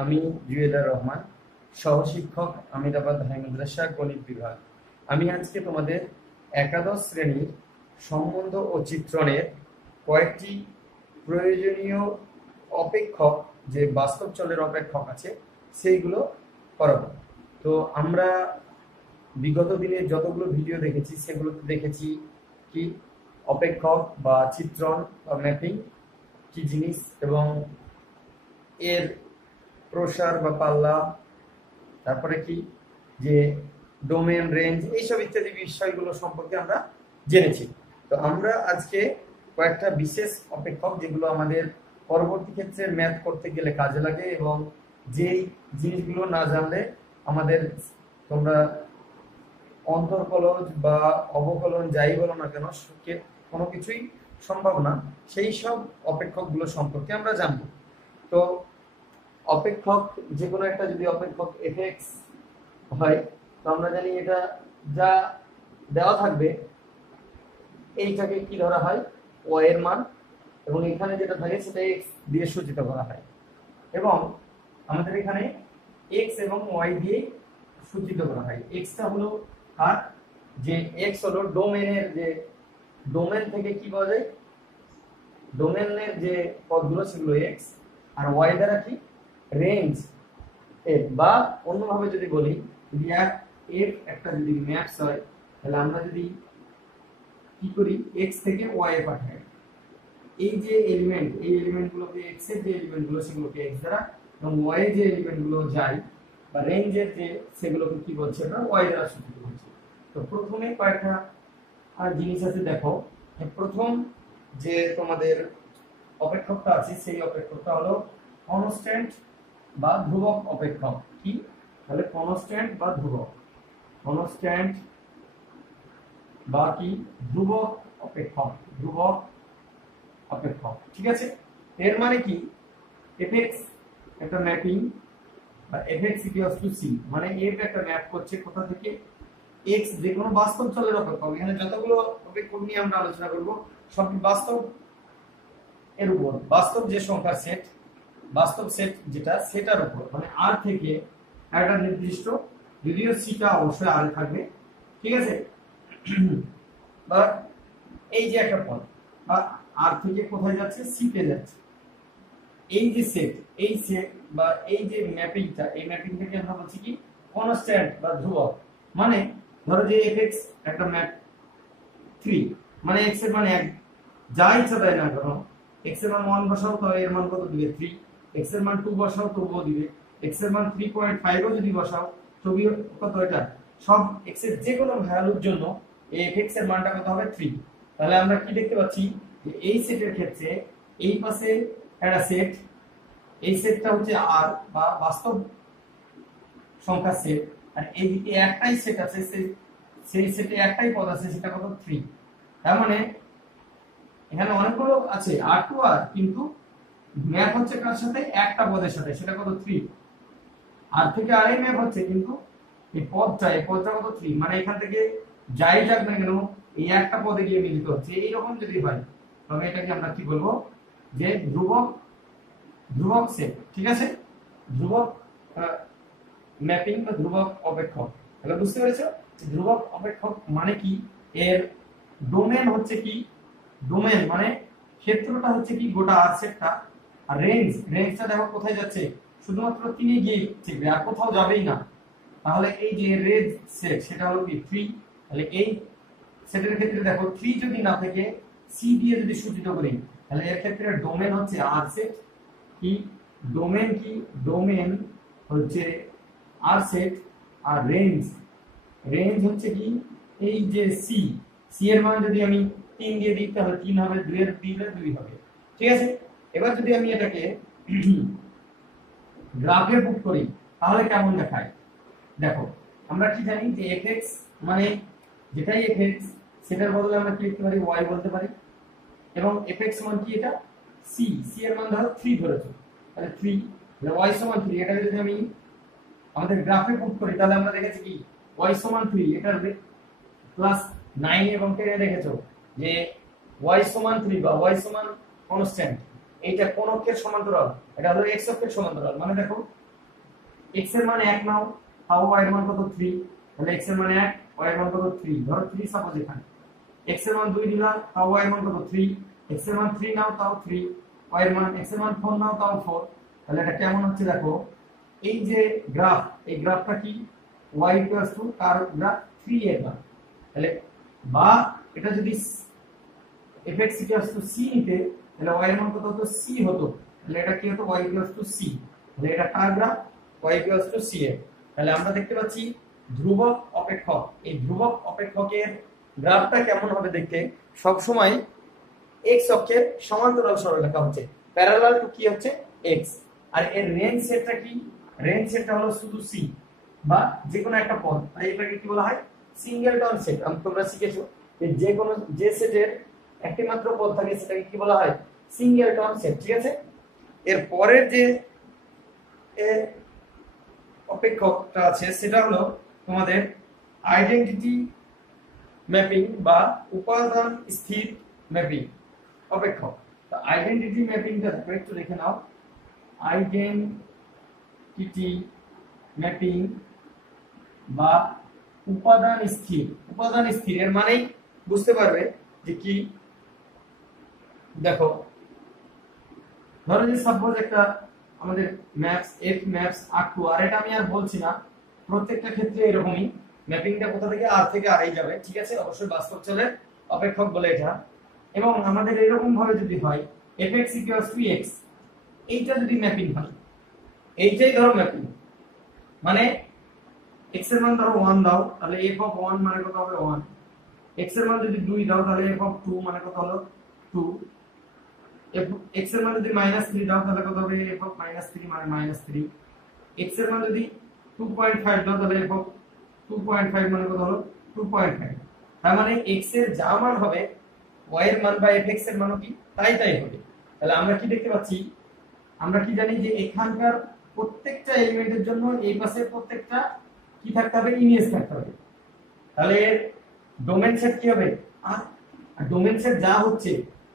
আমি jeweller Rahman, সহশিক্ষক Amirabad high মাদ্রাসা গণিত বিভাগ। আমি আজকে তোমাদের একাদশ শ্রেণীর সম্বন্ধ ও চিত্রণের কয়েকটি প্রয়োজনীয় অপেক্ষক, যে বাস্তব চলের অপেক্ষক আছে, সেইগুলো করাবো। তো আমরা বিগত দিনে যতগুলো ভিডিও দেখেছি সেগুলোতে দেখেছি কি অপেক্ষক বা চিত্রণ বা ম্যাপিং কি জিনিস, এবং এর প্রসার বা পাল্লা, তারপরে কি যে ডোমেন, রেঞ্জ, এইসব ইত্যাদি বিষয়গুলো সম্পর্কে আমরা জেনেছি। তো আমরা আজকে কয়েকটা বিশেষ অপেক্ষক, যেগুলো আমাদের পরবর্তী ক্ষেত্রে ম্যাথ করতে গেলে কাজে লাগে, এবং যেই জিনিসগুলো না জানলে আমাদের, তোমরা অন্তর্কলজ বা অবকলন যাই বলো না কেন, কোনো কিছুই সম্ভব না, সেই সব অপেক্ষকগুলো সম্পর্কে আমরা জানবো। তো অপেক্ষক, যে কোনো একটা যদি অপেক্ষক এফএক্স হয়, তো আমরা জানি এটা যা দেওয়া থাকবে এইটাকে কি ধরা হয়, ওয়াই এর মান, এবং এখানে যেটা থাকে সেটা এক্স দিয়ে সূচিত করা হয়, এবং আমাদের এখানে এক্স এবং ওয়াই দিয়ে সূচিত করা হয়। এক্সটা হলো আর যে এক্স হলো ডোমেনের, যে ডোমেন থেকে কি পাওয়া যায়, ডোমেনের যে পদগুলো সেগুলো এক্স, আর ওয়াই দ্বারা কি রেঞ্জ এফ, বা অন্যভাবে যদি বলি, যদি এফ একটা যদি ম্যাপস হয়, তাহলে আমরা যদি কি করি, এক্স থেকে ওয়াই এ পাঠাই, এই যে এলিমেন্ট, এই এলিমেন্টগুলোকে এক্স এর যে এলিমেন্টগুলো সেগুলোকে এক্স দ্বারা, এবং ওয়াই এর যে এলিমেন্টগুলো যায় বা রেঞ্জের যে, সেগুলোকে কি বলছে, এটা ওয়াই দ্বারা সূচিত করছে। তো প্রথমে কয়েকটা জিনিস আছে, দেখো। প্রথম যে তোমাদের অপেক্ষকটা আছে, সেই অপেক্ষকটা হলো কনস্ট্যান্ট বা ধ্রুবক অপেক্ষক। কি তাহলে কনস্ট্যান্ট বা ধ্রুবক, কনস্ট্যান্ট বা কি ধ্রুবক অপেক্ষক, ধ্রুবক অপেক্ষক, ঠিক আছে। এর মানে কি, এফএক্স একটা ম্যাপিং, বা এফএক্স ইকুয়ালস টু সি, মানে এফ একটা ম্যাপ করছে কোথা থেকে, এক্স যে কোনো বাস্তব চলের অপেক্ষক। এখানে যতগুলো অপেক্ষক নিয়ে আমরা আলোচনা করব সবই বাস্তব এর উপর, বাস্তব যে সংখ্যার সেট, বাস্তব সেট যেটা, সেটার উপর, মানে আর থেকে একটা নির্দিষ্ট, যদিও সিটা অবশ্যই আর থাকবে, ঠিক আছে। বা এই যে একটা পদ, বা আর থেকে কোথায় যাচ্ছে, সিতে যাচ্ছে, এই যে সেট, এই সেট বা এই যে ম্যাপিংটা, এই ম্যাপিং থেকে আমরা বলছি কি কনস্ট্যান্ট বা ধ্রুবক। মানে ধরো যে এফএক্স একটা ম্যাপ 3, মানে এক্স এর মান 1, যা ইচ্ছা তাই না কেন, এক্স এর মান 1 বসাও তো এর মান কত দিবে, 3, এক্স এর মান 2 বসাও তবুও দিবে, এক্স এর মান 3.5 ও যদি বসাও তবুও কত, এটা সব এক্স এর যে কোনো ভ্যালুর জন্য এই এফএক্স এর মানটা কত হবে, 3। তাহলে আমরা কি দেখতে পাচ্ছি, যে এই সেটের ক্ষেত্রে এই পাশে একটা সেট, এই সেটটা হচ্ছে আর বা বাস্তব সংখ্যা সেট, আর এইদিকে একটাই সেট আছে, সেই সেটে একটাই পদ আছে, সেটা কত, 3। তার মানে এখানে অনেকগুলো আছে আর টু আর, কিন্তু ম্যাপ হচ্ছে কার সাথে, একটা পদের সাথে, সেটা কত, 3। আর থেকে আর এই ম্যাপ হচ্ছে, কিন্তু এই পদটা কত, 3, মানে এখান থেকে যাই যাক না কেন এই একটা পদে গিয়ে মিলিত হচ্ছে। এইরকম যদি হয় তবে এটাকে আমরা কি বলবো, যে ধ্রুবক, ধ্রুবক সেট, ঠিক আছে, ধ্রুবক ম্যাপিং বা ধ্রুবক অপেক্ষক। তাহলে বুঝতে পেরেছো, ধ্রুবক অপেক্ষক মানে কি, এর ডোমেন হচ্ছে কি, ডোমেন মানে ক্ষেত্রটা হচ্ছে কি গোটা আর সেটটা, আর রেঞ্জটা দেখো কোথায় যাচ্ছে, শুধুমাত্র 3 এ গিয়ে ঠিকবে, আর কোথাও যাবেই না। তাহলে এই যে রেঞ্জ সেট, সেটা হলো কি 3, তাহলে এই সেটের ক্ষেত্রে দেখো 3 যদি না থেকে সি দিয়ে যদি সূচিত করি, তাহলে এর ক্ষেত্রে ডোমেন হচ্ছে আর সেট, কি ডোমেন, কি ডোমেন হচ্ছে আর সেট, আর রেঞ্জ হচ্ছে কি এই যে সি, সি এর মান যদি আমি 3 দিয়ে দিই তাহলে 3 হবে, 2 এর দিলে 2 হবে, ঠিক আছে। এবার যদি আমি এটাকে গ্রাফে পুট করি তাহলে কেমন দেখায়, দেখো আমরা কি জানি যে fx মানে যেটাই fx, সেটার বদলে আমরা কি লিখতে পারি, y বলতে পারি, এবং fx মান কি, এটা c এর মান ধরো 3 ধরেছো, তাহলে 3, তাহলে y সমান 3। এটা যদি আমি আমাদের গ্রাফে পুট করি তাহলে আমরা দেখেছি কি y সমান 3, এটা প্লাস 9 এবং 10 এ দেখেছো যে y সমান 3 বা y সমান কনস্ট্যান্ট, এইটা কোন অক্ষের সমান্তরাল, এটা হলো x অক্ষের সমান্তরাল। মানে দেখো x এর মান 1 নাও তাও y এর মান কত 3, তাহলে x এর মান 1 y এর মান কত 3, ধরো 3 সাপোজ এখানে x এর মান 2 দিলাম তাও y এর মান কত 3, x এর মান 3 নাও তাও 3, y এর মান x এর মান 4 নাও তাও 4। তাহলে এটা কেমন হচ্ছে দেখো, এই যে গ্রাফ, এই গ্রাফটা কি y কার গ্রাফ 3 এর মান। তাহলে বা এটা যদি fx c নিতে তাহলে y এর মান কত হতো c হতো, তাহলে এটা কি হতো y c, তাহলে এটা কার গ্রাফ y c এর। তাহলে আমরা দেখতে পাচ্ছি ধ্রুবক অপেক্ষক, এই ধ্রুবক অপেক্ষকের গ্রাফটা কেমন হবে দেখতে, সব সময় x অক্ষের সমান্তরাল সরলরেখা হচ্ছে, প্যারালাল টু কি হচ্ছে x, আর এর রেঞ্জ সেটটা কি, রেঞ্জ সেটটা হলো শুধু c বা যে কোনো একটা পদ, তাই এটাকে কি বলা হয় সিঙ্গেলটন সেট। তোমরা শিখেছো যে কোনো যে সেটের একটি মাত্র পদ থাকে সেটাকে কি বলা হয় সিঙ্গেলটন সেট, ঠিক আছে। এর পরের যে অপেক্ষকটা আছে সেটা হলো তোমাদের আইডেন্টিটি ম্যাপিং বা উপাদান স্থির ম্যাপিং অপেক্ষক। তো আইডেন্টিটি ম্যাপিংটা একটু দেখে নাও, আইডেন্টিটি ম্যাপিং বা উপাদান স্থির, উপাদান স্থির এর মানেই বুঝতে পারবে যে কি। দেখো ধরো যে সাপোজ একটা আমাদের ম্যাপস এফ ম্যাপস আর2, আর এটা আমি আর বলছি না, প্রত্যেকটা ক্ষেত্রে এরকমই ম্যাপিংটা কোথা থেকে আর থেকে আই যাবে, ঠিক আছে, অবশ্যই বাস্তব চলের অপেক্ষক বলে এটা। এবং আমাদের এরকম ভাবে যদি হয় fx x, এইটা যদি ম্যাপিং হয়, এইটাই ধরো ম্যাপিং, মানে x এর মান ধরো 1 দাও তাহলে f অফ 1 মানে কত হবে 1, x এর মান যদি 2 দাও তাহলে f অফ 2 মানে কত হলো 2, x এর মান যদি -3 দাও তাহলে কত হবে f অফ -3 মানে -3, x এর মান যদি 2.5 দাও তাহলে f অফ 2.5 মানে কত হলো 2.5। তার মানে x এর যা মান হবে y এর মান বা fx এর মানও কি তাই হবে। তাহলে আমরা কি দেখতে পাচ্ছি, আমরা কি জানি যে এখানকার প্রত্যেকটা এলিমেন্টের জন্য এই পাশে প্রত্যেকটা কি থাকতে হবে ইমেজ থাকতে হবে। তাহলে এর ডোমেন সেট কি হবে আর ডোমেন সেট যা হচ্ছে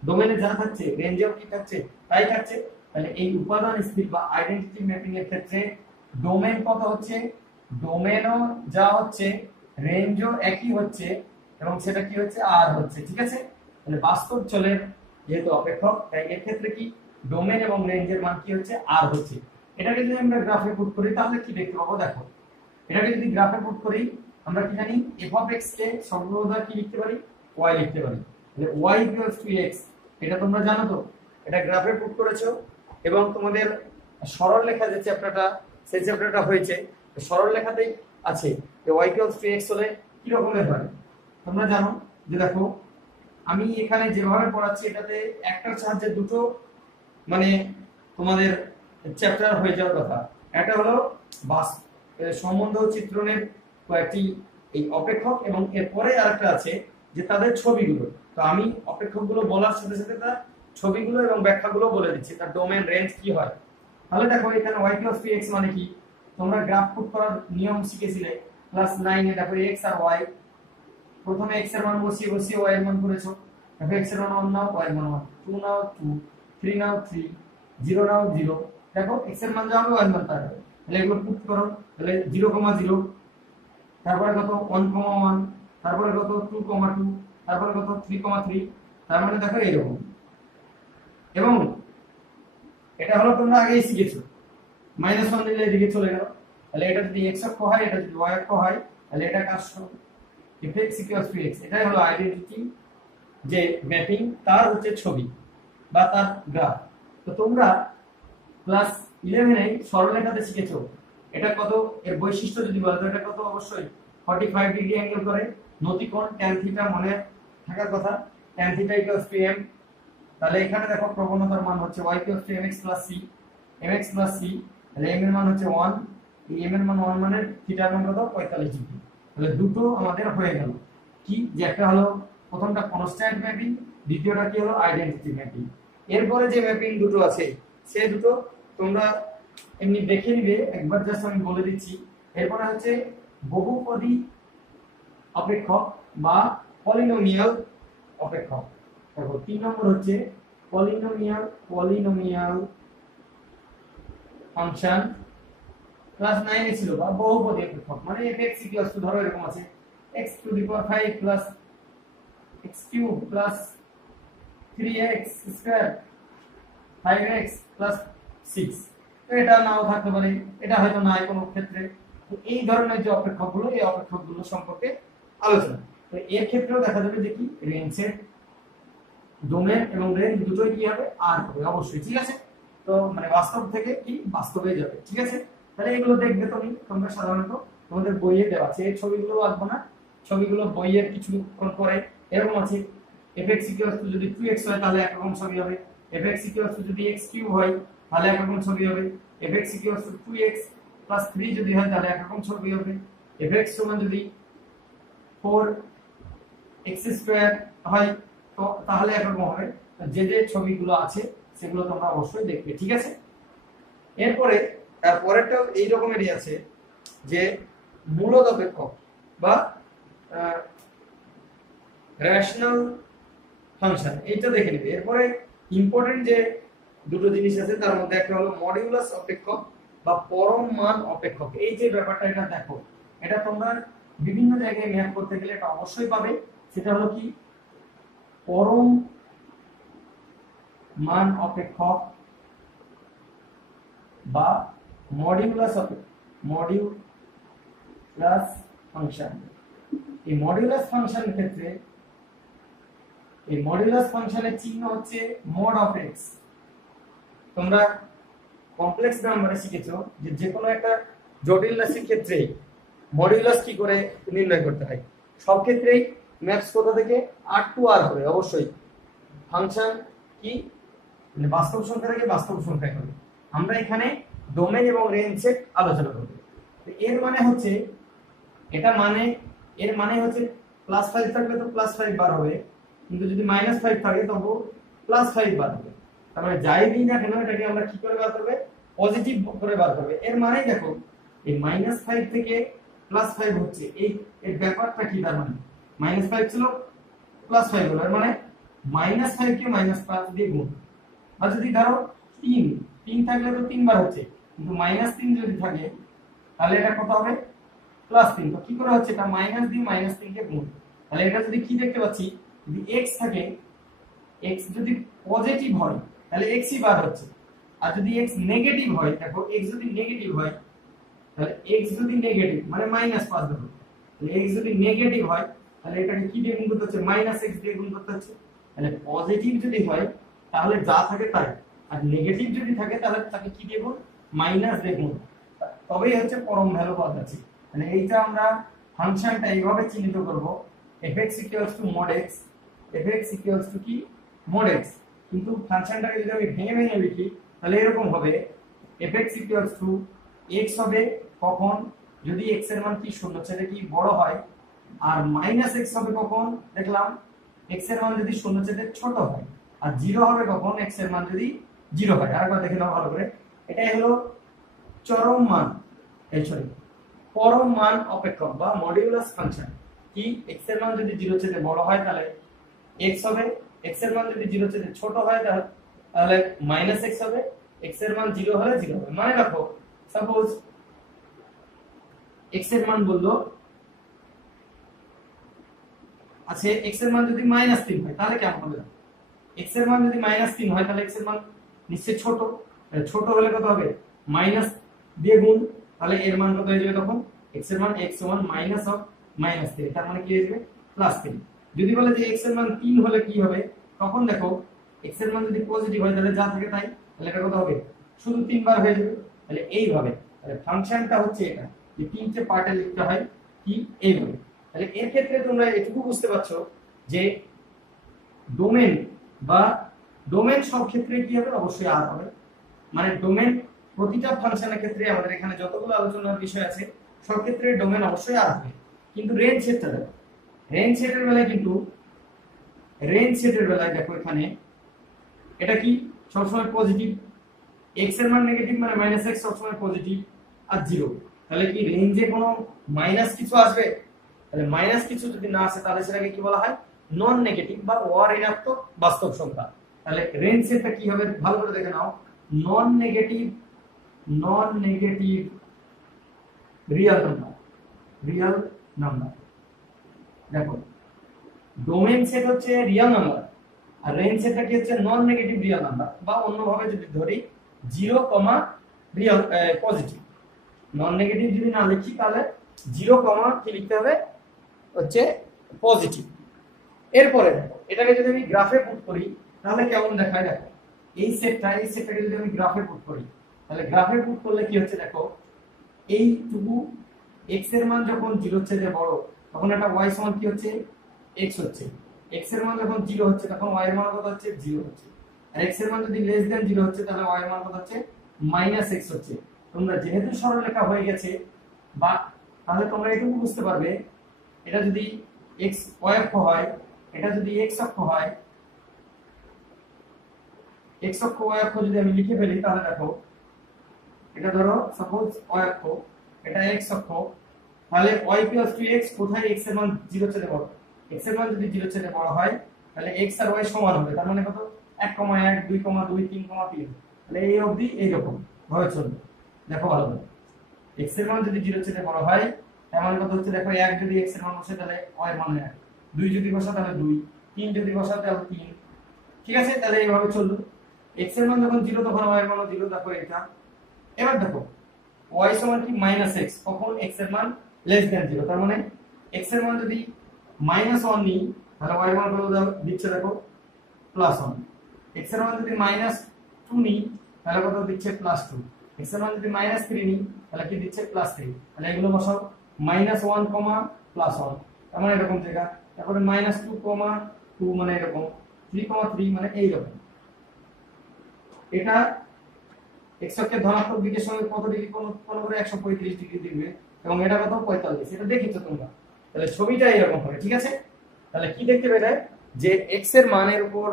ডোমেনে যা থাকছে রেঞ্জেও কি থাকছে তাই থাকছে। তাহলে এই উপাদান স্থির বা আইডেন্টিটি ম্যাপিং এর ক্ষেত্রে ডোমেন কত হচ্ছে, ডোমেনও যা হচ্ছে রেঞ্জও একই হচ্ছে এবং সেটা কি হচ্ছে আর হচ্ছে, ঠিক আছে। তাহলে বাস্তব চলের যেহেতু অপেক্ষক তাই এর ক্ষেত্রে কি ডোমেন এবং রেঞ্জের মান কি হচ্ছে আর হচ্ছে। এটাকে যদি আমরা গ্রাফে পুট করি তাহলে কি দেখতে পাবো, দেখো এটাকে যদি গ্রাফে পুট করি আমরা কি জানি f অফ x কে সর্বদা কি লিখতে পারি y লিখতে পারি, তাহলে y x, এটা তোমরা জানো তো, এটা গ্রাফে পুট করেছো এবং তোমাদের সরল লেখা যে চ্যাপ্টারটা সেই চ্যাপ্টারটা হয়েছে সরল লেখাতেই আছে যে y x হলে কি রকমের হয় তোমরা জানো। যে দেখো আমি এখানে যেভাবে পড়াচ্ছি এটাতে একটার সাহায্যে দুটো মানে তোমাদের চ্যাপ্টার হয়ে যাওয়ার কথা। একটা হলো সম্বন্ধ চিত্রণের কয়েকটি এই অপেক্ষক এবং এরপরে আরেকটা আছে যে তাদের ছবিগুলো। তো আমি অপেক্ষকগুলো বলার সাথে সাথে তার ছবিগুলো এবং ব্যাখ্যাগুলো বলে দিচ্ছি তার ডোমেন রেঞ্জ কি হয়। তাহলে দেখো এখানে y + x মানে কি, তোমরা গ্রাফ পুট করার নিয়ম শিখেছিলে ক্লাস 9 এ। দেখো x আর y, প্রথমে x এর মান বসিয়ে y এর মান করেছো, দেখো x এর মান 1 নাও y এর মান 1, 2 নাও 2, 3 নাও 3, 0 নাও 0, দেখো x এর মান যা হবে y এর মান তাই হবে। তাহলে এগুলো পুট করো, তাহলে 0, 0, তারপরে কত 1, 1, তারপরে কত 2, 2, তারপরে কত 3, 3, তার মানে দেখো এরকম। এবং এটা হলো তোমরা আগেই শিখেছো, -1 দিলে এদিকে চলে গেল, তাহলে এটা যদি x অক্ষ হয় এটা যদি y অক্ষ হয় তাহলে এটা কাজ হবে fx = x। এটাই হলো আইডেন্টিটি যে ম্যাপিং তার হচ্ছে ছবি বা তার গ্রাফ। তো তোমরা ক্লাস 11 এ সরলরেখাতে শিখেছো এটা কত, এর বৈশিষ্ট্য যদি বলো তো এটা কত, অবশ্যই 45 ডিগ্রি অ্যাঙ্গেল করে নতিকোণ tan থিটা মনে থাকার কথা, tan থিটা = m। তাহলে এখানে দেখো প্রবণতার মান হচ্ছে y = mx + c, mx + c, তাহলে m এর মান হচ্ছে 1, এই m এর মান 1 মানে থিটার মান কত 45 ডিগ্রি। তাহলে দুটো আমাদের হয়ে গেল কি, যে একটা হলো প্রথমটা কনস্ট্যান্ট ম্যাপিং, দ্বিতীয়টা কি হলো আইডেন্টিটি ম্যাপিং। এরপরে যে ম্যাপিং দুটো আছে সেই দুটো তোমরা এমনি দেখে নিবে একবার, জাস্ট আমি বলে দিচ্ছি। এরপরে হচ্ছে বহুপদী অপেক্ষক বা পলিনোমিয়াল অপেক্ষক। দেখো 3 নম্বর হচ্ছে পলিনোমিয়াল ফাংশন ক্লাস 9 এ ছিল, বা বহুপদী অপেক্ষক মানে fx ইকুয়ালস টু ধরো এরকম আছে x to the power 5 plus x cube plus 3x square 5x plus 6। তো এটা নাও থাকতে পারে, এটা হয়তো নাই কোনো ক্ষেত্রে। তো এই ধরনের যে অপেক্ষকগুলো, এই অপেক্ষকগুলো সম্পর্কে আলোচনা। তো এর ক্ষেত্রেও দেখা যাবে যে কি রেঞ্জের ডোমেন এবং রেঞ্জ দুটোই কি হবে আর হবে অবশ্যই, ঠিক আছে। তো মানে বাস্তব থেকে কি বাস্তবে যাবে, ঠিক আছে। তাহলে এগুলো দেখবে তোমরা সাধারণত তোমাদের বইয়ে দেওয়া আছে, এই ছবিগুলো আঁকবো না, ছবিগুলো বইয়ের কিছুক্ষণ পরে এরকম আছে fx ইকুয়ালস টু যদি 2x হয় তাহলে একরকম ছবি হবে, fx ইকুয়ালস টু যদি x কিউব হয় তাহলে একরকম ছবি হবে, fx equals to 2x plus 3 যদি হয় তাহলে একরকম ছবি হবে, fx সমান যদি 4x স্কয়ার হয় তো তাহলে একরকম হবে। যে যে ছবিগুলো আছে সেগুলো তোমরা অবশ্যই দেখবে, ঠিক আছে। এরপরে পরেরটাও এই রকমেরই আছে যে মূলদ অপেক্ষক বা রেশনাল ফাংশন, এইটা দেখে নিবে। এরপরে ইম্পর্টেন্ট যে দুটো জিনিস আছে তার মধ্যে একটা হলো মডিউলাস অপেক্ষক বা পরম মান অপেক্ষক। এই যে ব্যাপারটা এটা দেখো, এটা তোমরা বিভিন্ন জায়গায় ম্যাপ করতে গেলে এটা অবশ্যই পাবে। সেটা হলো কি পরম মান অপেক্ষক বা মডিউলাস ফাংশন। এই মডিউলাস ফাংশনের ক্ষেত্রে এই মডিউলাস ফাংশনের চিহ্ন হচ্ছে mod অফ x। তোমরা কমপ্লেক্স নাম্বারে শিখেছো যে যে কোনো একটা জটিল রাশির ক্ষেত্রে মডিউলাস কি করে নির্ণয় করতে হয়। সব ক্ষেত্রেই ম্যাপস কোথা থেকে r টু r হবে অবশ্যই। ফাংশন কি মানে বাস্তব সংখ্যা থেকে বাস্তব সংখ্যায় হবে। আমরা এখানে ডোমেন এবং রেঞ্জ সেট আলোচনা করব। তো এর মানে হচ্ছে এর মানে হচ্ছে +5 থাকলে তো +5 বার হবে, কিন্তু যদি -5 থাকে তবে +5 বার হবে। তার মানে যাই দিই না কেন এটাকে আমরা কি করে বার করবে, পজিটিভ করে বার করবে। এর মানে দেখো এই -5 থেকে +5 হচ্ছে এই ব্যাপারটা কি, তার মানে -5 ছিল +5 হলো, এর মানে -5 কে -5 দিয়ে গুণ। আর যদি ধরো 3 থাকলে তো 3 বার হচ্ছে, কিন্তু -3 যদি থাকে তাহলে এটা কত হবে +3। তো কি করে হচ্ছে, এটা মাইনাস দিয়ে -3 কে গুণ। তাহলে এটা যদি কি দেখতে পাচ্ছি, যদি x থাকে, x যদি পজিটিভ হয় তাহলে x ই বার হচ্ছে। আর যদি x নেগেটিভ হয়, দেখো x যদি নেগেটিভ হয় তাহলে x যদি নেগেটিভ মানে -5 ধরো, তাহলে x যদি নেগেটিভ হয় তাহলে এটাকে কি দিয়ে গুণ করতে হচ্ছে, -x দিয়ে গুণ করতে হচ্ছে। তাহলে পজিটিভ যদি হয় তাহলে যা থাকে তাই, আর নেগেটিভ যদি থাকে তাহলে তাকে কি দিয়ে গুণ, মাইনাস দিয়ে গুণ, তবেই হচ্ছে পরম ভ্যালু পাওয়া যাচ্ছে। মানে এইটা আমরা ফাংশনটা এইভাবে চিহ্নিত করব fx mod x, fx কি mod x। কিন্তু ফাংশনটাকে যদি আমি ভেঙে ভেঙে লিখি তাহলে এরকম হবে fx x হবে কখন, যদি x এর মান কি শূন্য ছেড়ে কি বড় হয়, আর -x হবে কখন দেখলাম x এর মান যদি শূন্য ছেড়ে ছোট হয়, আর 0 হবে কখন x এর মান যদি 0 হয়। আরেকবার দেখে নাও ভালো করে, এটাই হলো চরম মান পরম মান অপেক্ষক বা মডিউলাস ফাংশন। কি x এর মান যদি 0 চেয়ে বড় হয় তাহলে x হবে, x এর মান যদি 0 চেয়ে ছোট হয় তাহলে -x হবে, x এর মান 0 হলে 0 হবে। মানে রাখো সাপোজ x এর মান বললো আচ্ছা x এর মান যদি -3 হয় তাহলে কেমন হবে, x এর মান যদি -3 হয় তাহলে x এর মান নিশ্চয়ই ছোট হলে কত হবে, মাইনাস দিয়ে গুণ, তাহলে এর মান কত হয়ে যাবে তখন, x এর মান x সমান -3, তার মানে কি হয়ে যাবে +3। যদি বলে যে x এর মান 3 হলে কি হবে, তখন দেখো x এর মান যদি পজিটিভ হয় তাহলে যা থাকে তাই, তাহলে এটা কত হবে শুধু 3 বার হয়ে যাবে। তাহলে এইভাবে তাহলে ফাংশনটা হচ্ছে এটা, যে তিনটে পার্টে লিখতে হয় কি এইভাবে। তাহলে এর ক্ষেত্রে তোমরা এটুকু বুঝতে পারছো যে ডোমেন সব ক্ষেত্রে কি হবে, অবশ্যই আর হবে। মানে ডোমেন প্রতিটা ফাংশনের ক্ষেত্রে আমাদের এখানে যতগুলো আলোচনার বিষয় আছে সব ক্ষেত্রে ডোমেন অবশ্যই আর হবে। কিন্তু রেঞ্জ সেটের বেলায় দেখো এখানে এটা কি সবসময় পজিটিভ, x এর মান নেগেটিভ মানে -x সবসময় পজিটিভ আর 0। তাহলে কি রেঞ্জে কোনো মাইনাস কিছু আসবে, তাহলে মাইনাস কিছু যদি না আসে তাহলে সেটাকে কি বলা হয়, নন নেগেটিভ বা অঋণাত্মক বাস্তব সংখ্যা। তাহলে রেঞ্জ সেটটা কি হবে ভালো করে দেখে নাও, non negative real number, real number. দেখো ডোমেইন সেট হচ্ছে রিয়েল নাম্বার আর রেঞ্জ সেটটা কি হচ্ছে নন নেগেটিভ রিয়েল নাম্বার, বা অন্যভাবে যদি ধরি 0, রিয়েল পজিটিভ। নন নেগেটিভ যদি না লিখি তাহলে 0, কি লিখতে হবে হচ্ছে পজিটিভ। এরপরে দেখো এটাকে যদি আমি গ্রাফে পুট করি তাহলে কেমন দেখায়। দেখো এই সেটটাকে যদি আমি গ্রাফে পুট করি তাহলে গ্রাফে পুট করলে কি হচ্ছে দেখো, এইটুকু x এর মান যখন 0 হচ্ছে যে বড় তখন একটা y সমান কি হচ্ছে x হচ্ছে, x এর মান যখন 0 হচ্ছে তখন y এর মান কত হচ্ছে 0 হচ্ছে, আর x এর মান যদি লেস দ্যান 0 হচ্ছে তাহলে y এর মান কত হচ্ছে -x হচ্ছে। তোমরা যেহেতু সরলরেখা হয়ে গেছে বা তাহলে তোমরা এটুকু বুঝতে পারবে এটা যদি x y অক্ষ হয়, এটা যদি x অক্ষ হয়, x অক্ষ y অক্ষ যদি আমি লিখে ফেলি তাহলে দেখো এটা ধরো সাপোজ y অক্ষ, এটা x অক্ষ, তাহলে y x কোথায় x এর মান 0 চেয়ে বড়, x এর মান যদি 0 চেয়ে বড় হয় তাহলে x আর y সমান হবে, তার মানে কত 1,1 2,2 3,3, তাহলে এই অবধি এইরকম ভাবে চলবে। দেখো ভালো করে x এর মান যদি 0 চেয়ে বড় হয় তার মানে কত হচ্ছে দেখো 1 যদি x এর মান বসে তাহলে y এর মান 1, 2 যদি বসা তাহলে 2, 3 যদি বসা তাহলে 3। ঠিক আছে, তাহলে এইভাবে চললো। x এর মান যখন 0 তখন y এর মান 0, দেখো এটা। এবার দেখো y সমান কি -x, তখন x এর মান লেস দ্যান 0, তার মানে x এর মান যদি -1 নিই তাহলে y এর মান কত দিচ্ছে দেখো +1, x এর মান যদি -2 নিই তাহলে কত দিচ্ছে +2, x এর মান যদি -3 নিই তাহলে কি দিচ্ছে +3, তাহলে এগুলো বসাও -1, +1, তার মানে এরকম জায়গা, তারপরে -2, 2 মানে এরকম, 3, 3 মানে এইরকম। এটা x অক্ষের ধনাত্মক দিকের সঙ্গে কত ডিগ্রি কোণ করে 135 ডিগ্রি দিবে এবং এটা কত 45, এটা দেখেছো তোমরা। তাহলে ছবিটা এরকম হবে। ঠিক আছে, তাহলে কি দেখতে পেলে যে x এর মানের উপর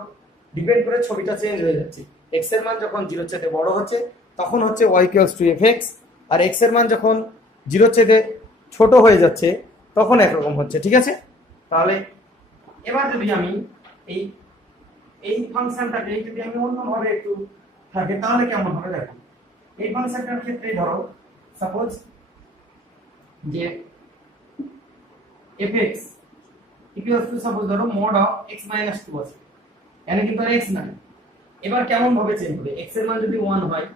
ডিপেন্ড করে ছবিটা চেঞ্জ হয়ে যাচ্ছে। x এর মান যখন 0 এর চেয়ে বড় হচ্ছে তখন হচ্ছে y fx, আর x এর মান যখন 0 এর চেয়ে ছোট হয়ে যাচ্ছে তখন একরকম হচ্ছে। ঠিক আছে, তাহলে এবার যদি আমি এই ফাংশনটাকে যদি আমি অন্যভাবে একটু থাকে তাহলে কেমন হবে দেখো। এই ফাংশনটার ক্ষেত্রে ধরো সাপোজ যে fx ইকুয়ালস টু সাপোজ ধরো mod of x - 2 আছে, এখানে কিন্তু আর x নাই। এবার কেমন ভাবে চেঞ্জ হবে, x এর মান যদি 1 হয়,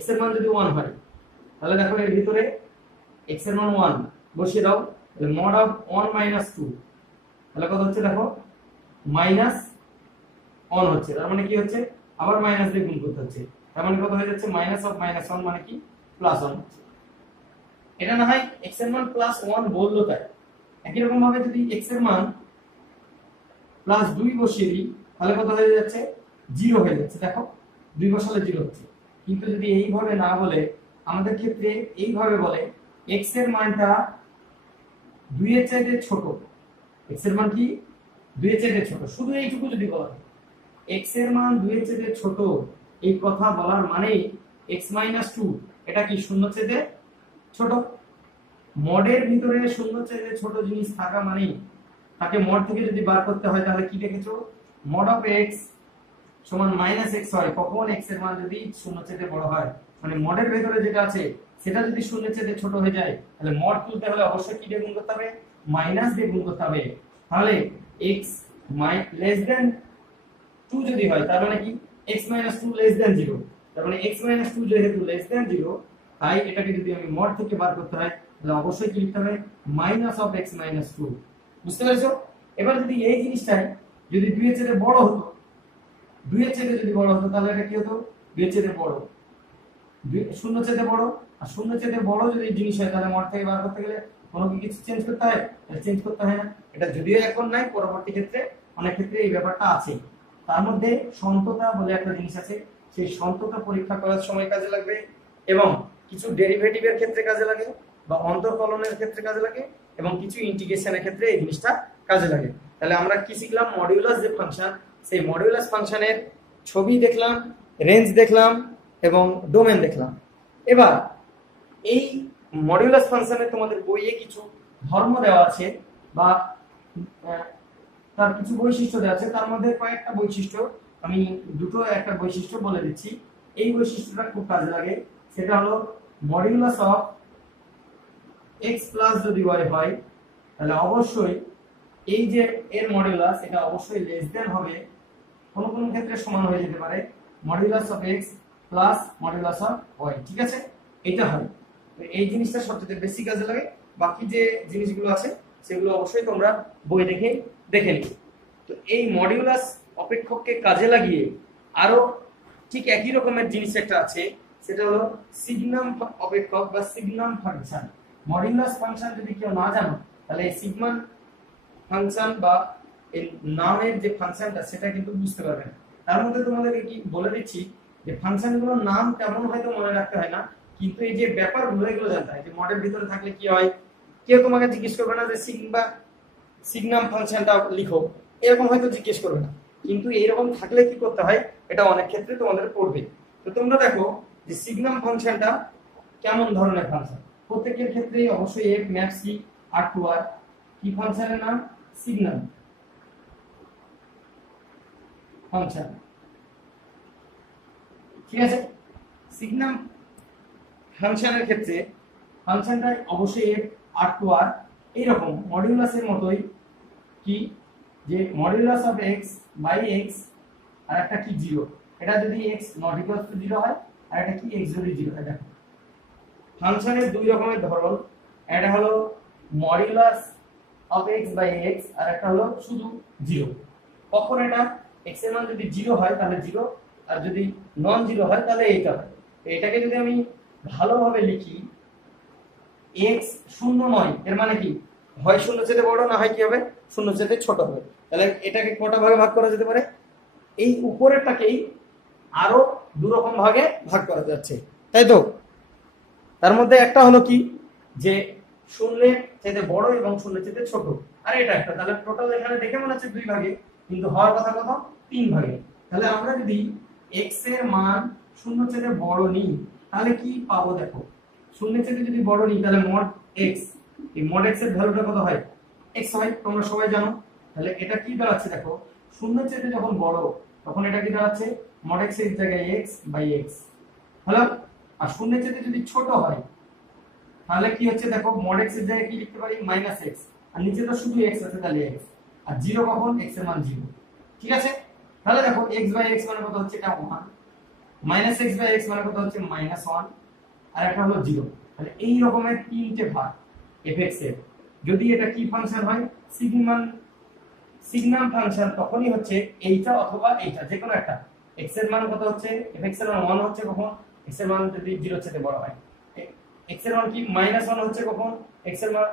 x এর মান যদি 1 হয় তাহলে দেখো এর ভিতরে x এর মান 1 বসিয়ে দাও, তাহলে mod of 1 - 2 তাহলে কত হচ্ছে দেখো -1 হচ্ছে, তার মানে কি হচ্ছে আবার মাইনাস দিয়ে গুণ করতে হচ্ছে, তার মানে কত হয়ে যাচ্ছে -1 মানে কি +1 হচ্ছে। এটা না হয় x এর মান +1 বললো তাই, একই রকম ভাবে যদি x এর মান +2 বসিয়ে দিই তাহলে কত হয়ে যাচ্ছে 0 হয়ে যাচ্ছে। দেখো 2 বসালে 0 হচ্ছে, কিন্তু যদি এইভাবে না বলে আমাদের ক্ষেত্রে এইভাবে বলে x এর মানটা 2 এর চাইতে ছোট, x এর মান কি 2 এর চাইতে ছোট, শুধু এইটুকু যদি বলা হয় x এর মান 2 এর চেয়ে ছোট, এই কথা বলার মানে x - 2 এটা কি 0 চেয়ে ছোট। মডের ভিতরে 0 চেয়ে ছোট জিনিস থাকা মানে তাকে মড থেকে যদি বার করতে হয় তাহলে কি দেখেছো mod of x সমান -x হয় কখন x এর মান যদি 0 চেয়ে বড় হয়, মানে মডের ভিতরে যেটা আছে সেটা যদি 0 চেয়ে ছোট হয়ে যায় তাহলে মড তুলতে হলে অবশ্যই কি দিয়ে গুণ করতে হবে, মাইনাস দিয়ে গুণ করতে হবে। তাহলে x less than 2 যদি হয় তার মানে কি x - 2 less than 0, তার মানে x - 2 যেহেতু less than 0 তাই এটাকে যদি আমি মড থেকে বার করতে হয় তাহলে অবশ্যই কি লিখতে হবে -x - 2। বুঝতে পেরেছো? এবার যদি এই জিনিসটাই যদি 2 এর চেয়ে বড় হতো, 2 এর চেয়ে যদি বড় হতো তাহলে এটা কি হতো 2 এর চেয়ে বড়, 0 চেয়ে বড়, আর 0 চেয়ে বড় যদি জিনিস হয় তাহলে মড থেকে বার করতে গেলে কোনো কিছু চেঞ্জ করতে হয়, চেঞ্জ করতে হয় না। এটা যদিও এখন নাই, পরবর্তী ক্ষেত্রে অনেক ক্ষেত্রে এই ব্যাপারটা আছে। তার মধ্যে সন্ততা বলে একটা জিনিস আছে, সেই সন্ততা পরীক্ষা করার সময় কাজে লাগবে এবং কিছু ডেরিভেটিভের ক্ষেত্রে কাজে লাগে বা অন্তর্কলনের ক্ষেত্রে কাজে লাগে এবং কিছু ইন্টিগ্রেশনের ক্ষেত্রে এই জিনিসটা কাজে লাগে। তাহলে আমরা কি শিখলাম, মডিউলাস যে ফাংশন সেই মডিউলাস ফাংশনের ছবি দেখলাম, রেঞ্জ দেখলাম এবং ডোমেন দেখলাম। এবার এই মডিউলাস ফাংশনে তোমাদের বইয়ে কিছু ধর্ম দেওয়া আছে বা তার কিছু বৈশিষ্ট্য দেওয়া আছে, তার মধ্যে কয়েকটা বৈশিষ্ট্য আমি একটা বৈশিষ্ট্য বলে দিচ্ছি। এই বৈশিষ্ট্যটা খুব কাজে লাগে, সেটা হলো মডিউলাস অফ x প্লাস যদি y হয় তাহলে অবশ্যই এই যে এর মডুলাস এটা অবশ্যই লেস দেন হবে, কোনো কোনো ক্ষেত্রে সমান হয়ে যেতে পারে modulus of x plus modulus of y, ঠিক আছে? এটা হয়। তো এই জিনিসটা সবচেয়ে বেশি কাজে লাগে, বাকি যে জিনিসগুলো আছে সেগুলো অবশ্যই তোমরা বই দেখে দেখে নিও। তো এই মডুলাস অপেক্ষককে কাজে লাগিয়ে আরো ঠিক একই রকমের জিনিস একটা আছে, সেটা হলো সিগনাম অপেক্ষক বা সিগনাম ফাংশন। মডুলাস ফাংশন যদি কেউ না জানো তাহলে এই সিগমান ফাংশন বা এই নামের যে ফাংশনটা সেটা কিন্তু বুঝতে পারবে না। তার মধ্যে তোমাদেরকে কি বলে দিচ্ছি যে ফাংশনগুলোর নাম তেমন হয়তো মনে রাখতে হয় না, কিন্তু এই যে ব্যাপারগুলো এগুলো জানতে হয়। যে মডেল ভিতরে থাকলে কি হয়, কেউ তোমাকে জিজ্ঞেস করবে না যে সিগনাম ফাংশনটা লিখো, এরকম হয়তো জিজ্ঞেস করবে না, কিন্তু এরকম থাকলে কি করতে হয় এটা অনেক ক্ষেত্রে তোমাদের পড়বে। তো তোমরা দেখো যে সিগনাম ফাংশনটা কেমন ধরনের ফাংশন, প্রত্যেকের ক্ষেত্রেই অবশ্যই এক ম্যাপ সি আর টু আর কি ফাংশনের নাম সিগনাম ফাংশন, ঠিক আছে? সিগনাম ফাংশনের ক্ষেত্রে ফাংশনটা অবশ্যই এফ আর টু আর এইরকম মডুলাসের মতোই, কি যে modulus of x by x আর একটা কি জিরো, এটা যদি x not equal to zero হয় আর একটা কি এক্স যদি জিরো হয়। দেখো ফাংশনের দুই রকমের ধরন, একটা হলো modulus of x by x আর একটা হলো শুধু জিরো। কখন এটা এক্স এর মান যদি জিরো হয় তাহলে জিরো, আর যদি নন জিরো হয় তাহলে এইটা হয়। এটাকে যদি আমি ভালোভাবে লিখি এক্স শূন্য নয়, এর মানে কি হয় শূন্য চেয়ে বড় না হয় কি হবে শূন্য চেয়ে ছোট হবে। তাহলে এটাকে কটা ভাগে ভাগ করা যেতে পারে, এই উপরেরটাকেই আরো দু রকম ভাগে ভাগ করা যাচ্ছে, তাই তো? তার মধ্যে একটা হলো কি যে শূন্যের চেয়ে বড় এবং শূন্যের চেয়ে ছোট, আর এটা একটা। তাহলে টোটাল এখানে দেখে মনে হচ্ছে দুই ভাগে, কিন্তু হওয়ার কথা কত, তিন ভাগে। তাহলে আমরা যদি এক্স এর মান শূন্য চেয়ে বড় নিই তাহলে কি পাবো, দেখো শূন্যের চেয়ে যদি বড় নিই তাহলে মড এক্স, এই মড এক্স এর ভ্যালুটা কত হয়, এক্স হয়, তোমরা সবাই জানো। তাহলে এটা কি দাঁড়াচ্ছে, দেখো শূন্যের চেয়ে যখন বড় তখন এটা কি দাঁড়াচ্ছে মড এক্স এর জায়গায় এক্স বাই এক্স হলো। আর শূন্যের চেয়ে যদি ছোট হয় তাহলে কি হচ্ছে, দেখো মড এক্স এর জায়গায় কি লিখতে পারি মাইনাস এক্স, আর নিচে তো শুধু এক্স আছে তাহলে এক্স, আর জিরো কখন এক্স এর মান জিরো, ঠিক আছে? তাহলে দেখো এক্স বাই এক্স মানে কত হচ্ছে, এটা 1, মাইনাস এক্স বাই এক্স মানে কত হচ্ছে মাইনাস 1, আর একটা হলো জিরো। তাহলে এই রকমের তিনটে ভাগ এফএক্স এর। যদি এটা কি ফাংশন হয় সিগনাম ফাংশন, তখনই হচ্ছে এইটা অথবা এইটা যে কোনো একটা। এক্স এর মান কত হচ্ছে, এফএক্স এর মান 1 হচ্ছে কখন এক্স এর মান যদি 0 চেয়ে বড় হয়, এক্স এর মান কি -1 হচ্ছে কখন এক্স এর মান,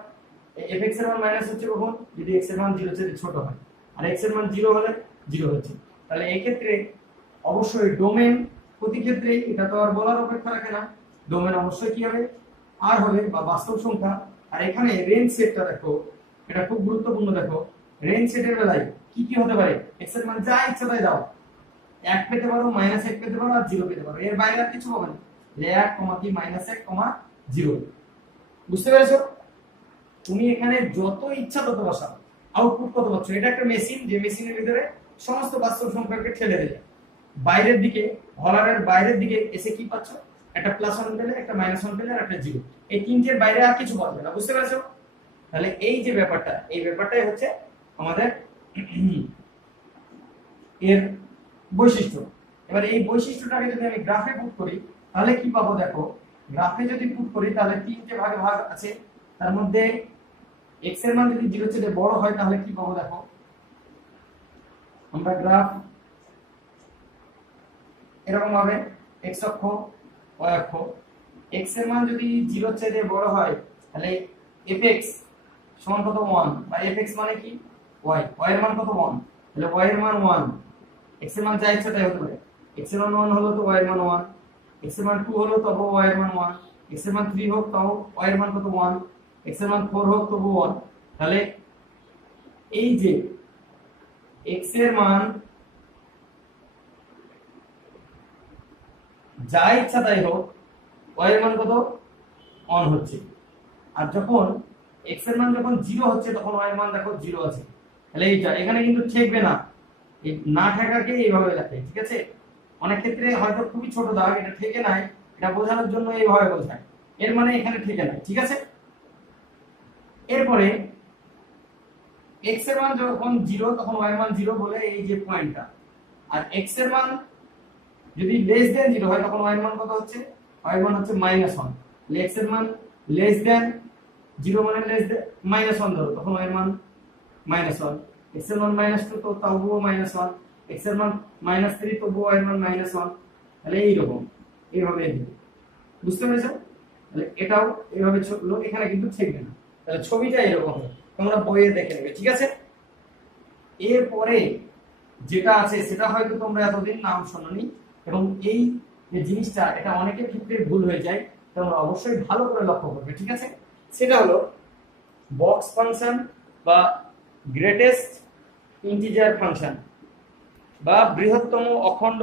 এফএক্স এর মান মাইনাস হচ্ছে কখন যদি এক্স এর মান 0 চেয়ে ছোট হয়, আর এক্স এর মান 0 হলে 0 হচ্ছে। তাহলে এই ক্ষেত্রে অবশ্যই ডোমেন প্রতি ক্ষেত্রেই, এটা তো আর বলার অপেক্ষা রাখে না, ডোমেন অবশ্যই কি হবে আর হবে বা বাস্তব সংখ্যা। আর এখানে রেঞ্জ সেটটা দেখো, এটা খুব গুরুত্বপূর্ণ। দেখো রেঞ্জ সেটের বেলায় কি কি হতে পারে, এক্স এর মান যা ইচ্ছা তাই দাও, 1 পেতে পারো, -1 পেতে পারো, আর 0 পেতে পারো, এর বাইরে আর কিছু হবে না। 1, কি -1, 0, বুঝতে পেরেছো? তুমি এখানে যত ইচ্ছা তত বসাও, আউটপুট কত পাচ্ছ। এটা একটা মেশিন, যে মেশিনের ভিতরে সমস্ত বাস্তব সংখ্যাকে ঠেলে দেয় বাইরের দিকে, হলারের বাইরের দিকে এসে কি পাচ্ছ, একটা +1 পেলে, একটা -1 পেলে, আর একটা 0। এই তিনটের বাইরে আর কিছু পাবে না, বুঝতে পেরেছো? তাহলে এই যে ব্যাপারটা, এই ব্যাপারটাই হচ্ছে আমাদের এর বৈশিষ্ট্য। এবার এই বৈশিষ্ট্যটাকে যদি আমি গ্রাফে পুট করি তাহলে কি পাবো, দেখো গ্রাফে যদি পুট করি তাহলে তিনটে ভাগে ভাগ আছে, তার মধ্যে x এর মান যদি 0 চেয়ে বড় হয় তাহলে কি পাবো, দেখো আমরা গ্রাফ এরকম ভাবে x অক্ষ y অক্ষ, x এর মান যদি 0 চেয়ে বড় হয় তাহলে fx সমান কত 1, বা fx মানে কি y, y এর মান কত 1, তাহলে y এর মান 1, x এর মান যা ইচ্ছা তাই হতে পারে। x এর মান 1 হলো তো y এর মান 1, x এর মান 2 হলো তবে y এর মান 1, x এর মান 3 হোক তাও y এর মান কত 1, x এর মান 4 হোক তবু 1। তাহলে এই যে x এর মান যা ইচ্ছা তাই হোক y এর মান কত 1 হচ্ছে, আর যখন x এর মান যখন 0 হচ্ছে তখন y এর মান দেখো 0 আছে। তাহলে এইটা এখানে কিন্তু ঠেকবে না, এই না ঠেকাকে এইভাবে লেখে, ঠিক আছে? অনেক ক্ষেত্রে হয়তো খুবই ছোট দাগ, এটা ঠেকে নাই, এটা বোঝানোর জন্য এইভাবে বোঝায়, এর মানে এখানে ঠেকে নাই, ঠিক আছে? এরপরে x এর মান যখন 0 তখন y এর মান 0 বলে এই যে পয়েন্টটা, আর x এর মান যদি লেস দেন 0 হয় তখন y এর মান কত হচ্ছে, y এর মান হচ্ছে -1। x এর মান লেস দেন 0 মানে লেস দেন -1 ধরো, তখন y এর মান -1। x এর মান -2 তো তবুও -1, x এর মান -3 তবুও y এর মান -1। তাহলে এইরকম এইভাবে বুঝতে পেরেছো? তাহলে এটাও এইভাবে চললো, এখানে কিন্তু থাকবে না, তাহলে ছবিটা এরকম হবে, তোমরা বইয়ে দেখে নেবে, ঠিক আছে? এরপরে যেটা আছে সেটা হয়তো তোমরা এতদিন নাম শোনোনি, এবং এই যে জিনিসটা এটা অনেকের ক্ষেত্রে ভুল হয়ে যায়, তোমরা অবশ্যই ভালো করে লক্ষ্য করবে, ঠিক আছে? সেটা হলো বক্স ফাংশন বা গ্রেটেস্ট ইন্টিজার ফাংশন বা বৃহত্তম অখণ্ড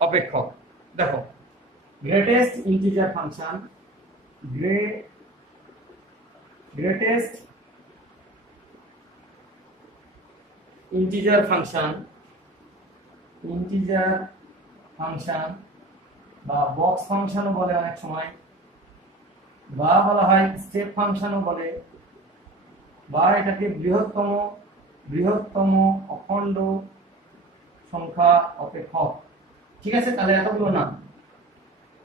অপেক্ষক। দেখো, greatest integer function, greatest integer function, integer function বা বক্স ফাংশনও বলে অনেক সময়, বা বলা হয় স্টেপ ফাংশনও বলে, বা এটাকে বৃহত্তম অখণ্ড সংখ্যা অপেক্ষক, ঠিক আছে? তাহলে এতগুলো নাম।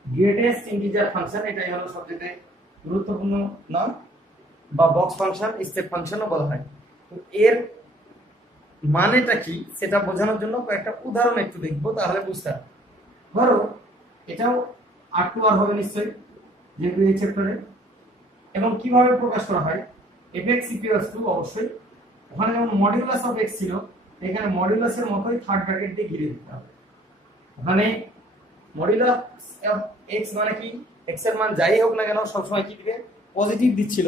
গ্রেটেস্ট ইন্টিজার ফাংশন এটাই হলো সবচেয়ে গুরুত্বপূর্ণ নাম, বা বক্স ফাংশন, স্টেপ ফাংশনও বলা হয়। তো এর মানেটা কি সেটা বোঝানোর জন্য কয়েকটা উদাহরণ একটু দেখবো, তাহলে বুঝতে পারবে। ধরো এটাও R2R হবে নিশ্চয়ই, যেহেতু এই চ্যাপ্টারে। এবং কিভাবে প্রকাশ করা হয়, fx = 2, অবশ্যই ওখানে যেমন মডিউলাস অফ x ছিল, এখানে মডিউলাসের মতোই থার্ড ব্র্যাকেট দিয়ে ঘিরে দিতে হবে। ওখানে মডিউলাস অফ x মানে কি, x এর মান যাই হোক না কেন সবসময় কি দিবে, পজিটিভ দিচ্ছিল।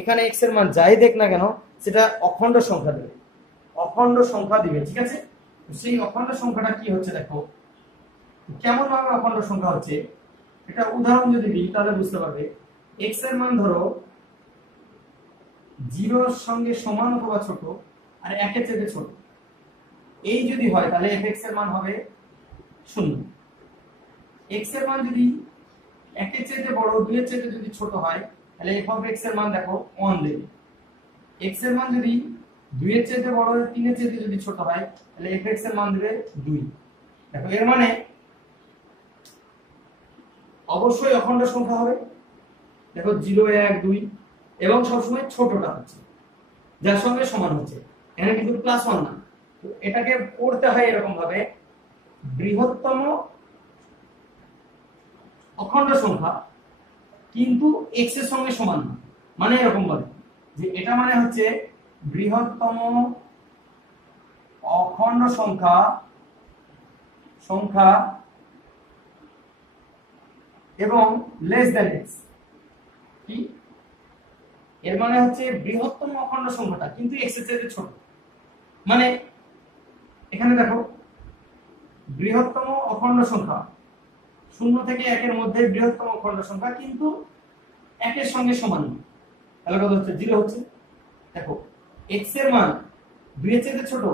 এখানে x এর মান যাই দেখ না কেন সেটা অখণ্ড সংখ্যা দেবে, অখণ্ড সংখ্যা দিবে, ঠিক আছে? সেই অখণ্ড সংখ্যাটা কি হচ্ছে দেখো, কেমন ভাবে অখণ্ড সংখ্যা হচ্ছে, এটা উদাহরণ যদি দিই তাহলে বুঝতে পারবে। x এর মান ধরো 0 এর সঙ্গে সমান অথবা ছোট, আর 1 এর চেয়ে ছোট, এই যদি হয় তাহলে fx এর মান হবে 0। x এর মান যদি 1 এর চেয়ে বড়, 2 এর চেয়ে যদি ছোট হয় তাহলে f of x এর মান দেখো 1 দেবে। x এর মান যদি 2 এর চেয়ে বড়, 3 এর চেয়ে যদি ছোট হয় তাহলে fx এর মান দেবে 2। দেখো এর মানে অবশ্যই অখণ্ড সংখ্যা হবে। দেখো 0 1 2 এবং সবসময় ছোটটা হচ্ছে যার সঙ্গে সমান হচ্ছে, এখানে কিন্তু +1 না। তো এটাকে পড়তে হয় এরকম ভাবে, বৃহত্তম অখণ্ড সংখ্যা কিন্তু x এর সঙ্গে সমান না, মানে এরকম বলে যে এটা মানে হচ্ছে বৃহত্তম অখণ্ড সংখ্যা এবং লেস দেন x। কি এর মানে হচ্ছে বৃহত্তম অখণ্ড সংখ্যাটা কিন্তু x এর চেয়ে ছোট, মানে এখানে দেখো বৃহত্তম অখণ্ড সংখ্যা 0 থেকে 1 এর মধ্যে বৃহত্তম অখণ্ড সংখ্যা কিন্তু 1 এর সঙ্গে সমান নয়, তাহলে কত হচ্ছে, 0 হচ্ছে। দেখো x এর মান 2 এর চেয়ে ছোট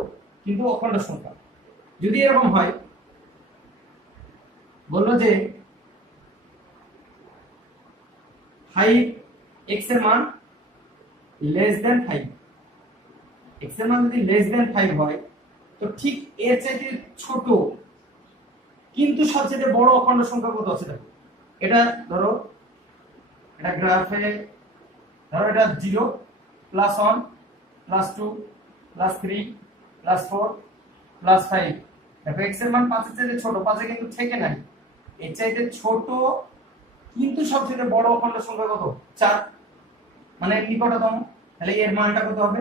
কিন্তু অখণ্ড সংখ্যা, যদি এরকম হয় বললো যে 5 x এর মান লেস দেন 5, x এর মান যদি লেস দেন 5 হয় তো ঠিক এর চাইতে ছোট কিন্তু সবচেয়ে বড় অখণ্ড সংখ্যা কত আছে দেখো। এটা ধরো এটা গ্রাফে ধরো এটা 0 +1 +2 +3 +4 +5। দেখো x এর মান 5 এর চাইতে ছোট, 5 এ কিন্তু থেকে নাই, এর চাইতে ছোট কিন্তু সবচেয়ে বড় অখণ্ড সংখ্যা কত, 4, মানে নিকটতম। তাহলে এর মানটা কত হবে,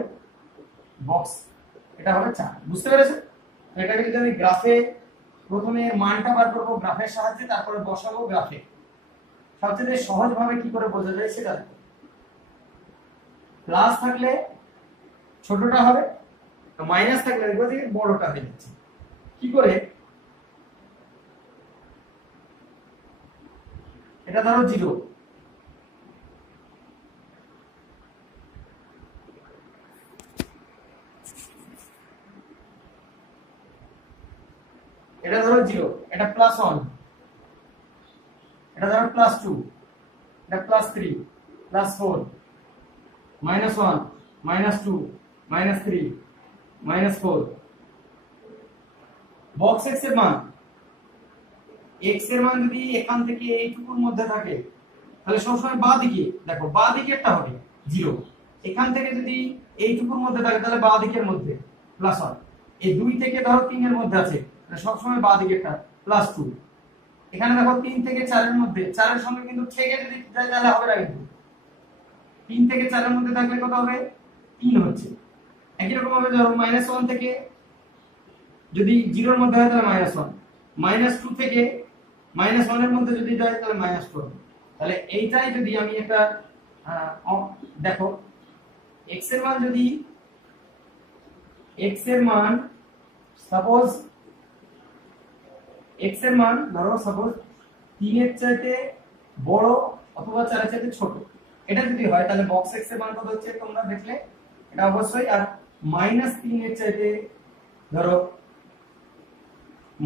বক্স এটা হবে 4। বুঝতে পেরেছো? এটাকে যদি আমি গ্রাফে প্রথমে মানটা বার করব গ্রাফের সাহায্যে, তারপরে বসাবো গ্রাফে, সবচেয়ে সহজ ভাবে কি করে বোঝা যায় সেটা দেখো। প্লাস থাকলে ছোটটা হবে, মাইনাস থাকলে দেখবো যে বড়টা হয়ে যাচ্ছে। কি করে, এটা ধরো 0, এটা ধরো 0, এটা +1, এটা ধরো +2, এটা +3 +4 -1 -2 -3 -4। বক্স এক্স এর মান, এক্স এর মান যদি এখান থেকে এইটুকুর মধ্যে থাকে তাহলে সবসময় বাঁ দিকে, দেখো বাঁ দিকেরটা হবে 0। এখান থেকে যদি এইটুকুর মধ্যে থাকে তাহলে বাঁ দিকের মধ্যে +1। এই 2 থেকে ধরো 3 এর মধ্যে আছে তাহলে সবসময় বাঁ দিকেরটা +2। এখানে দেখো 3 থেকে 4 এর মধ্যে, 4 এর সঙ্গে কিন্তু থেকে যদি যায় তাহলে হবে না, কিন্তু 3 থেকে 4 এর মধ্যে থাকলে কত হবে 3 হচ্ছে। একই রকম ভাবে ধরো -1 থেকে যদি 0 এর মধ্যে হয় তাহলে -1, -2 থেকে -1 এর মধ্যে যদি যায় তাহলে -4। তাহলে এইটাই যদি আমি একটা দেখো x এর মান যদি x এর মান সাপোজ x এর মান ধরো সাপোজ 3 এর চাইতে বড় অথবা 4 এর চাইতে ছোট, এটা যদি হয় তাহলে বক্স x এর মান কত হচ্ছে তোমরা দেখলে এটা অবশ্যই। আর -3 এর চাইতে ধরো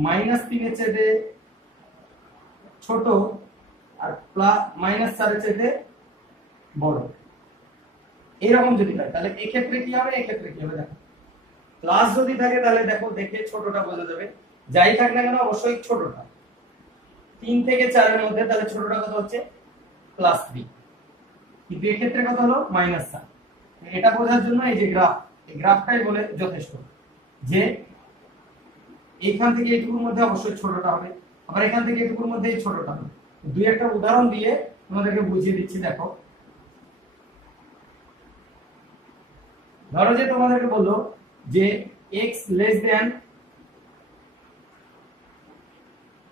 -3 এর চাইতে ছোট আর -4 এর চাইতে বড়, এরকম যদি হয় তাহলে এই ক্ষেত্রে কি হবে, এই ক্ষেত্রে কি হবে দেখো প্লাস যদি থাকে তাহলে দেখো দেখে ছোটটা বোঝা যাবে, যাই থাক না কেন অবশ্যই ছোটটা। 3 থেকে 4 এর মধ্যে তাহলে ছোটটা কত হচ্ছে +3, কিন্তু এই ক্ষেত্রে কত হলো -4। এটা বোঝার জন্য এই যে গ্রাফ, এই গ্রাফটাই বলে যথেষ্ট যে এইখান থেকে এইটুকুর মধ্যে অবশ্যই ছোটটা হবে, আবার এখান থেকে এইটুকুর মধ্যে ছোটটা হবে। দুই একটা উদাহরণ দিয়ে তোমাদেরকে বুঝিয়ে দিচ্ছি। দেখো ধরো যে তোমাদেরকে বললো যে x less than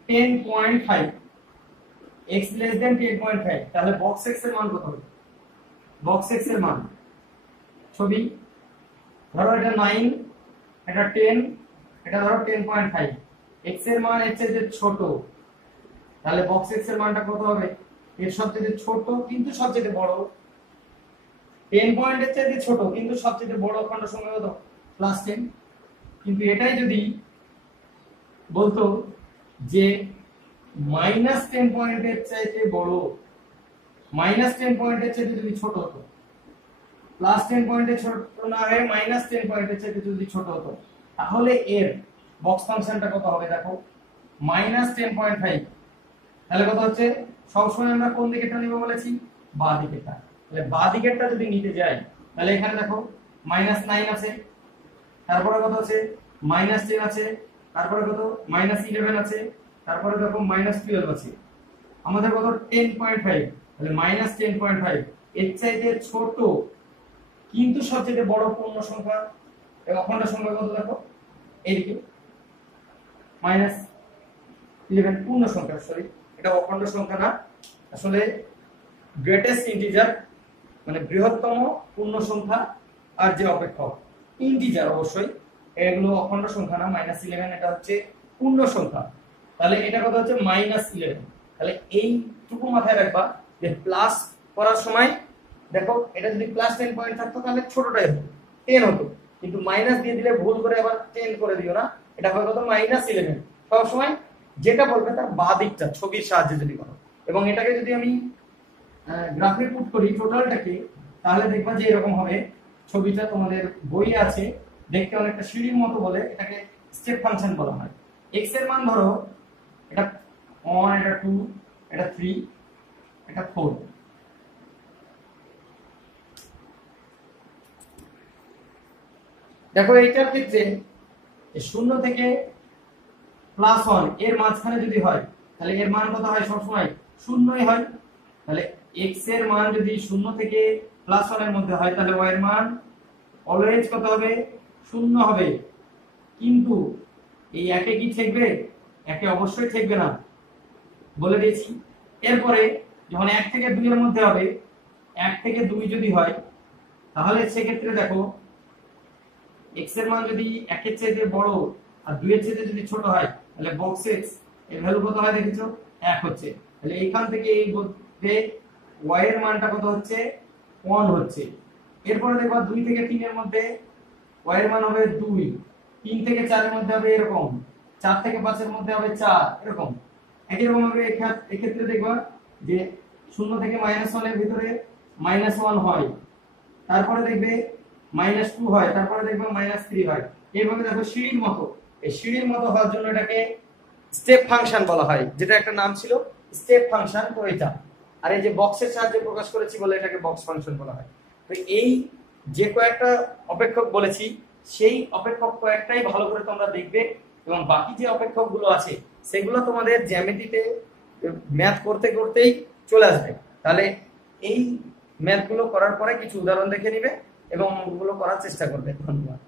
10.5, x less than 10.5, তাহলে বক্স x এর মান কত হবে? বক্স x এর মান ছবি ধরো এটা 9, এটা 10, এটা ধরো 10.5, x এর মান এর চেয়ে ছোট, তাহলে বক্স x এর মানটা কত হবে? এর সবচেয়ে ছোট কিন্তু সবচেয়ে বড়, 10 পয়েন্টের চাইতে ছোট কিন্তু সবচেয়ে বড় অখণ্ড সংখ্যা কত? +10। কিন্তু এটাই যদি বলতো যে -10 পয়েন্টের চাইতে বড়, -10 পয়েন্টের চাইতে যদি ছোট হতো, +10 পয়েন্টের ছোট না হয়ে -10 পয়েন্টের চাইতে যদি ছোট হতো, তাহলে এর বক্স ফাংশনটা কত হবে? দেখো -10.5, তাহলে কত হচ্ছে? সবসময় আমরা কোন দিকেরটা নিব বলেছি? বাঁ দিকেরটা। তাহলে বাঁ দিকেরটা যদি নিতে যাই তাহলে এখানে দেখো -9 আছে, তারপরে কত আছে -10 আছে, তারপরে কত -11 আছে, তারপরে দেখো -12 আছে, আমাদের কত 10.5, তাহলে -10.5 এর চাইতে ছোট কিন্তু সবচেয়ে বড় পূর্ণ সংখ্যা এবং অখণ্ড সংখ্যা কত? দেখো এইদিকে -11 পূর্ণ সংখ্যা, সরি এটা অখণ্ড সংখ্যা না, আসলে গ্রেটেস্ট ইন্টিজার মানে বৃহত্তম পূর্ণ সংখ্যা আর যে অপেক্ষক ইন্টিজার, অবশ্যই এগুলো অখণ্ড সংখ্যা না। -11 এটা হচ্ছে পূর্ণ সংখ্যা, তাহলে এটা কত হচ্ছে -11। তাহলে এইটুকু মাথায় রাখবা যে প্লাস করার সময় দেখো এটা যদি +10 পয়েন্ট থাকতো তাহলে ছোটটাই হতো 10 হতো, কিন্তু মাইনাস দিয়ে দিলে ভুল করে আবার 10 করে দিও না, এটা হবে কত -11। সব সময় যেটা বলবে তার বাঁ দিকটা ছবির সাহায্যে যদি করো, এবং এটাকে যদি আমি গ্রাফে পুট করি টোটালটাকে, তাহলে দেখবা যে এরকম হবে। ছবিটা তোমাদের বই আছে, দেখতে অনেকটা সিঁড়ির মতো বলে, এটাকে স্টেপ ফাংশন বলা হয়। x এর মান ধরো এটা 1, এটা 2, এটা 3, এটা 4। দেখো এইটার ক্ষেত্রে 0 থেকে +1 এর মাঝখানে যদি হয় তাহলে এর মান কত হয়? সবসময় শূন্যই হয়। তাহলে x এর মান যদি 0 থেকে +1 এর মধ্যে হয় তাহলে y এর মান অলওয়েজ কত হবে? 0 হবে। কিন্তু এই একে কি থাকবে? একে অবশ্যই থাকবে না, বলে দিয়েছি। এরপরে যখন 1 থেকে 2 এর মধ্যে হবে, 1 থেকে 2 যদি হয় তাহলে সেক্ষেত্রে দেখো x এর মান যদি 1 এর চাইতে বড় আর 2 এর চাইতে যদি ছোট হয় তাহলে বক্স x এর ভ্যালু কত হয় দেখেছো? 1 হচ্ছে। তাহলে এইখান থেকে এই মধ্যে y এর মানটা কত হচ্ছে? 1 হচ্ছে। এরপরে দেখবা 2 থেকে 3 এর মধ্যে y এর মান হবে 2, 3 থেকে 4 এর মধ্যে হবে এরকম, 4 থেকে 5 এর মধ্যে হবে 4, এরকম। একই রকম ভাবে এক্ষেত্রে দেখবা যে 0 থেকে -1 এর ভিতরে -1 হয়, তারপরে দেখবে -2 হয়, তারপরে দেখবে -3 হয়। এইভাবে দেখো সিঁড়ির মতো, এই সিঁড়ির মতো হওয়ার জন্য এটাকে স্টেপ ফাংশন বলা হয়, যেটা একটা নাম ছিল স্টেপ ফাংশন তো এটা। আর এই যে বক্সের সাহায্যে প্রকাশ করেছি বলে এটাকে বক্স ফাংশন বলা হয়। তো এই যে কয়েকটা অপেক্ষক বলেছি সেই অপেক্ষক কয়েকটাই ভালো করে তোমরা দেখবে, এবং বাকি যে অপেক্ষক গুলো আছে সেগুলো তোমাদের জ্যামিতিতে ম্যাথ করতে করতেই চলে আসবে। তাহলে এই ম্যাথ গুলো করার পরে কিছু উদাহরণ দেখে নিবে এবং ওগুলো করার চেষ্টা করবে। ধন্যবাদ।